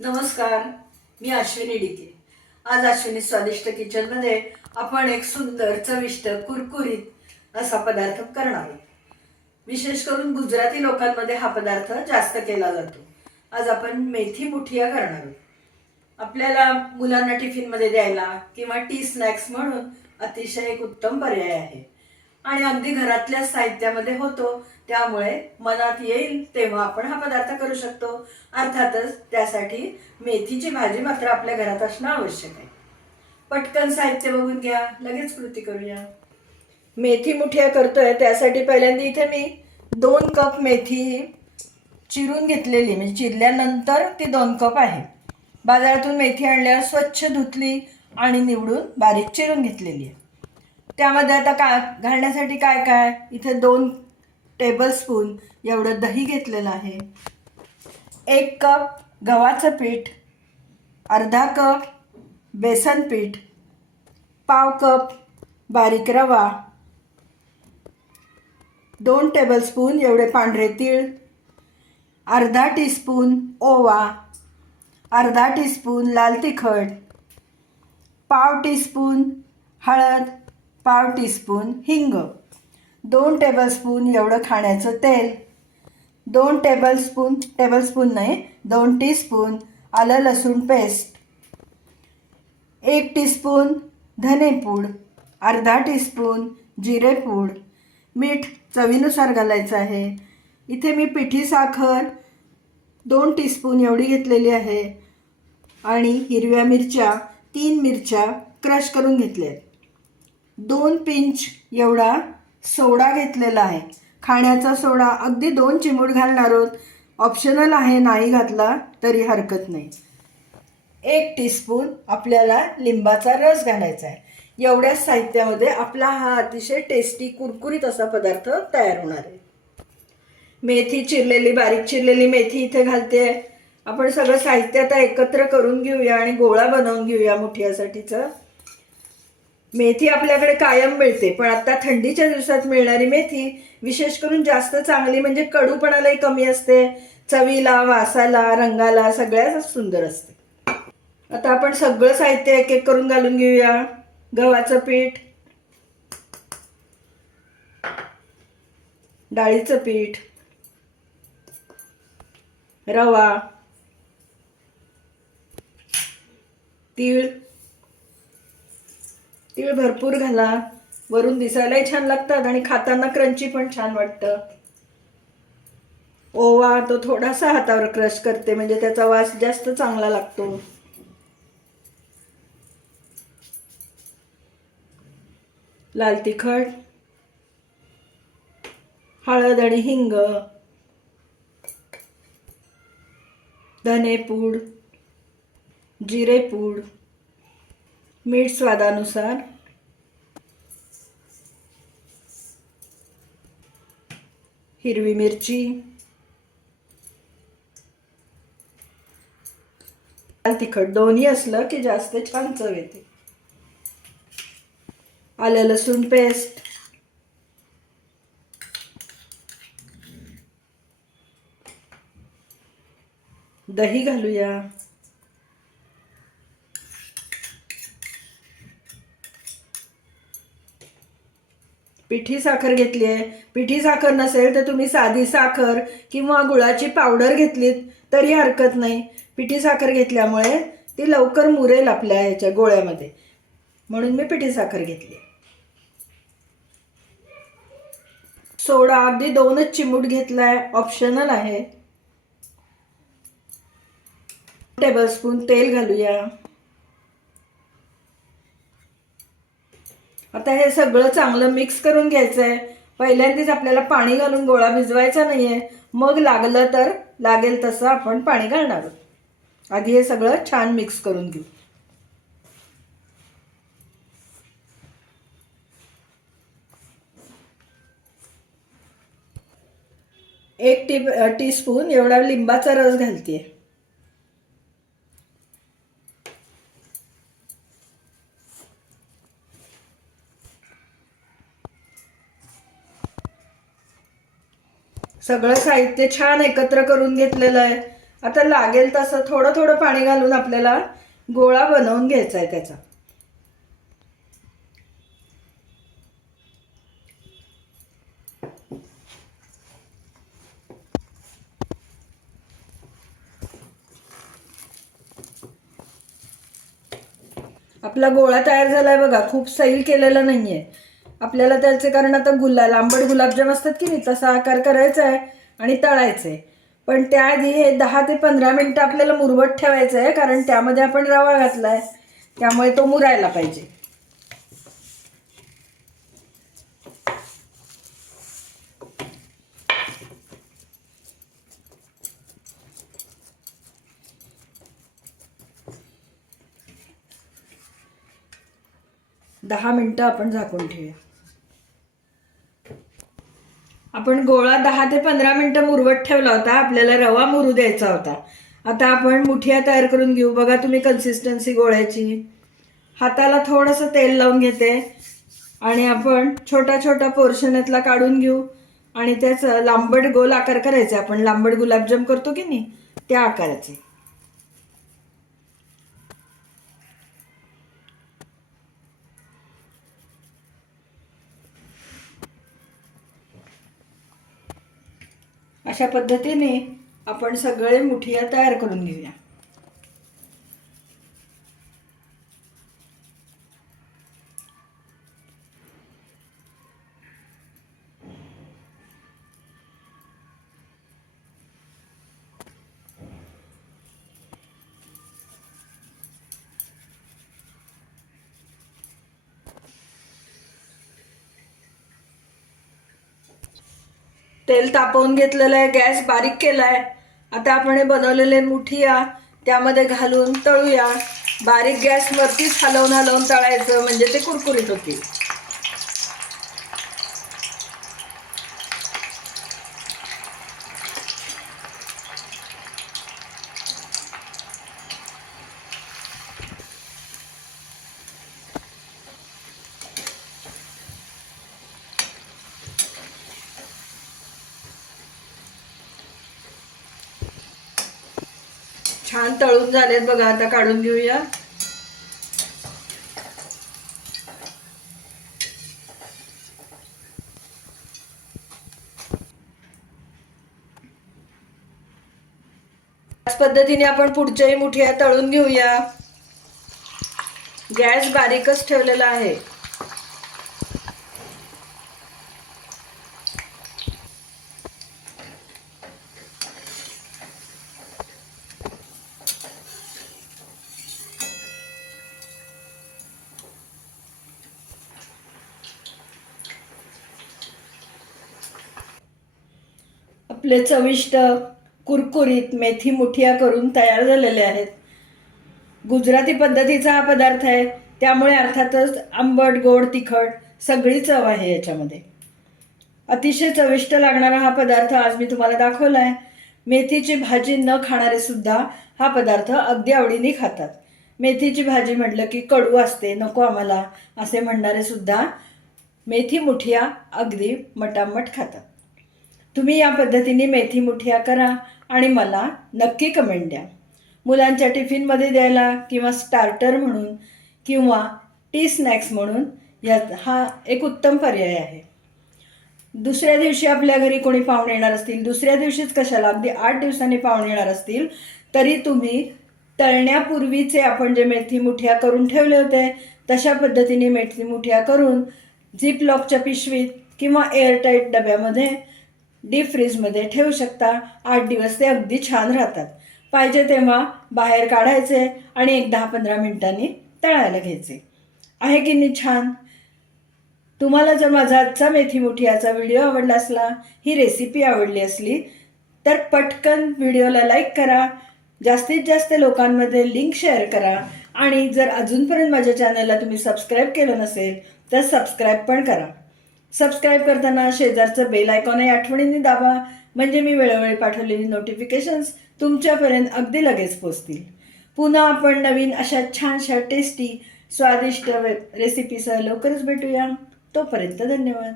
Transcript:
नमस्कार, मी अश्विनी डिके. आज अश्विनी स्वादिष्ट किचनमध्ये आपण एक सुंदर चविष्ट कुरकुरीत असा पदार्थ करणार आहोत. विशेष करून गुजराती लोकांमध्ये हा पदार्थ जास्त केला जातो. आज आपण मेथी मुठिया करणार आहोत. आपल्याला मुलांना टिफिनमध्ये द्यायला किंवा टी स्नॅक्स म्हणून अतिशय एक उत्तम पर्याय आहे आणि अगदी घरातल्या साहित्यामध्ये होतो. त्यामुळे मनात येईल तेव्हा आपण हा पदार्थ करू शकतो. अर्थातच त्यासाठी मेथीची भाजी मात्र आपल्या घरात असणं आवश्यक आहे. पटकन साहित्य बघून घ्या, लगेच कृती करूया. मेथी मुठिया करतोय त्यासाठी पहिल्यांदा इथे मी 2 कप मेथी चिरून घेतलेली, म्हणजे चिरल्यानंतर ती 2 कप आहे. बाजारातून मेथी आणल्यावर स्वच्छ धुतली आणि निवडून बारीक चिरून घेतलेली आहे. त्यामध्ये आता घालण्यासाठी काय काय, इथे 2 टेबलस्पून एवढं दही घेतलेलं आहे, 1 कप गव्हाचं पीठ, अर्धा कप बेसन पीठ, पाव कप बारीक रवा, 2 टेबलस्पून एवढे पांढरे तीळ, अर्धा टीस्पून ओवा, अर्धा टीस्पून लाल तिखट, पाव टीस्पून हळद, पाव टीस्पून हिंग, 2 टेबलस्पून एवढं खाण्याचं तेल, 2 टीस्पून आलं लसूण पेस्ट, 1 टीस्पून धनेपूड, अर्धा टीस्पून जिरेपूड, मीठ चवीनुसार घालायचं आहे. इथे मी पिठी साखर 2 टीस्पून एवढी घेतलेली आहे आणि हिरव्या मिरच्या 3 मिरच्या क्रश करून घेतल्या आहेत. 2 पिंच एवढा सोडा घेतलेला आहे. खाण्याचा सोडा अगदी 2 चिमूट घालणार आहोत. ऑप्शनल आहे, नाही घातला तरी हरकत नाही. 1 टीस्पून आपल्याला लिंबाचा रस घालायचा आहे. एवढ्याच साहित्यामध्ये आपला हा अतिशय टेस्टी कुरकुरीत असा पदार्थ तयार होणार आहे. मेथी बारीक चिरलेली मेथी इथे घालते. आपण सगळं साहित्य आता एकत्र करून घेऊया आणि गोळा बनवून घेऊया मुठियासाठीचा. मेथी आपल्याकडे कायम मिळते, पण आता थंडीच्या दिवसात मिळणारी मेथी विशेष करून जास्त चांगली, म्हणजे कडूपणालाही कमी असते, चवीला, वासाला, रंगाला सगळ्याच सुंदर असते. आता आपण सगळं साहित्य एक एक करून घालून घेऊया. गव्हाचं पीठ, डाळीचं पीठ, रवा, तीळ भरपूर घाला, वरून दिसायलाही छान लागतात आणि खाताना क्रंची पण छान वाटतं. ओवा तो थोडासा हातावर क्रश करते, म्हणजे त्याचा वास जास्त चांगला लागतो. लाल तिखट, हळद आणि हिंग, धनेपूड, जिरेपूड, मीठ स्वादानुसार, हिरवी मिरची, लाल तिखट दोन्ही असलं की जास्त छान चव येते. आलं लसूण पेस्ट, दही घालूया, पिठी साखर घेतली आहे. पिठी साखर नसेल तर तुम्ही साधी साखर किंवा गुळाची पावडर घेतलीत तरी हरकत नाही. पिठी साखर घेतल्यामुळे ती लवकर मुरेल आपल्या ह्याच्या गोळ्यामध्ये, म्हणून मी पिठी साखर घेतली. सोडा अगदी 2च चिमूट घेतलाय, ऑप्शनल आहे. टेबलस्पून तेल घालूया. आता हे सगळं चांगलं मिक्स करून घ्यायचं आहे. पहिल्यांदाच आपल्याला पाणी घालून गोळा भिजवायचा नाहीये, मग लागलं तर लागेल तसं आपण पाणी घालणार आहोत. आधी हे सगळं छान मिक्स करून घेऊ. 1 टीस्पून एवढा लिंबाचा रस घालते. सगळं साहित्य छान एकत्र करून घेतलेलं आहे. आता लागेल तसं थोडं थोडं पाणी घालून आपल्याला गोळा बनवून घ्यायचा आहे त्याचा. आपला गोळा तयार झालाय बघा, खूप सैल केलेला नाहीये आपल्याला त्याचे, कारण आता लांबट गुलाबजाम असतात की नाही तसा आकार करायचा आहे आणि तळायचं आहे. पण त्याआधी हे 10 ते 15 मिनिटं आपल्याला मुरवत ठेवायचं आहे, कारण त्यामध्ये आपण रवा घातलाय त्यामुळे तो मुरायला पाहिजे. दहा मिनिटं आपण झाकून ठेवूया. आपण गोळा 10 ते 15 मिनिटं मुरवत ठेवला होता, आपल्याला रवा मुरू द्यायचा होता. आता आपण मुठिया तयार करून घेऊ. बघा तुम्ही कन्सिस्टन्सी गोळ्याची. हाताला थोडंसं तेल लावून घेते आणि आपण छोटा छोटा पोर्शन यातला काढून घेऊ आणि त्याचं लांबट गोल आकार करायचे. आपण लांबट गुलाबजाम करतो की नाही त्या आकाराचे. अशा पद्धतीने आपण सगळे मुठिया तयार करून घेऊया. तेल तापवून घेतलेलं आहे, गॅस बारीक केलाय. आता आपण हे बनवलेले मुठिया त्यामध्ये घालून तळूया. बारीक गॅसवरतीच हलवून हलवून तळायचं म्हणजे ते कुरकुरीत होतील. छान तळून झालेत बघा, आता काढून घेऊया. याच पद्धतीने आपण पुढच्याही मुठिया तळून घेऊया. गॅस बारीकच ठेवलेला आहे. आपले चविष्ट कुरकुरीत मेथी मुठिया करून तयार झालेले आहेत. गुजराती पद्धतीचा हा पदार्थ आहे, त्यामुळे अर्थातच आंबट गोड तिखट सगळी चव आहे याच्यामध्ये. अतिशय चविष्ट लागणारा हा पदार्थ आज मी तुम्हाला दाखवला आहे. मेथीची भाजी न खाणारे सुद्धा हा पदार्थ अगदी आवडीने खातात. मेथीची भाजी म्हटलं की कडू असते, नको आम्हाला असे म्हणणारे सुद्धा मेथी मुठिया अगदी मटामट खातात. तुम्ही या पद्धतीने मेथी मुठिया करा आणि मला नक्की कमेंट द्या. मुलांच्या टिफिनमध्ये द्यायला किंवा स्टार्टर म्हणून किंवा टी स्नॅक्स म्हणून हा एक उत्तम पर्याय आहे. दुसऱ्या दिवशी आपल्या घरी कोणी पाहुणे येणार असतील, दुसऱ्या दिवशीच कशाला अगदी 8 दिवसांनी पाहुणे येणार असतील तरी तुम्ही तळण्यापूर्वीचे आपण जे मेथी मुठिया करून ठेवले होते तशा पद्धतीने मेथी मुठिया करून झिप लॉकच्या पिशवीत किंवा एअरटाईट डब्यामध्ये डीप फ्रीजमध्ये ठेवू शकता. 8 दिवस ते अगदी छान राहतात. पाहिजे तेव्हा बाहेर काढायचे आणि एक 10-15 मिनिटांनी तळायला घ्यायचे. आहे की नाही छान? तुम्हाला जर माझा आजचा मेथी मुठियाचा व्हिडिओ आवडला असला, ही रेसिपी आवडली असली तर पटकन व्हिडिओला लाईक करा, जास्तीत जास्त लोकांमध्ये लिंक शेअर करा आणि जर अजूनपर्यंत माझ्या चॅनलला तुम्ही सबस्क्राईब केलं नसेल तर सबस्क्राईब पण करा. सबस्क्राईब करताना शेजारचं बेल आयकॉनही आठवणीने दाबा, म्हणजे मी वेळोवेळी पाठवलेली नोटिफिकेशन्स तुमच्यापर्यंत अगदी लगेच पोचतील. पुन्हा आपण नवीन अशा छानशा टेस्टी स्वादिष्ट रेसिपीसह लवकरच भेटूया. तोपर्यंत धन्यवाद.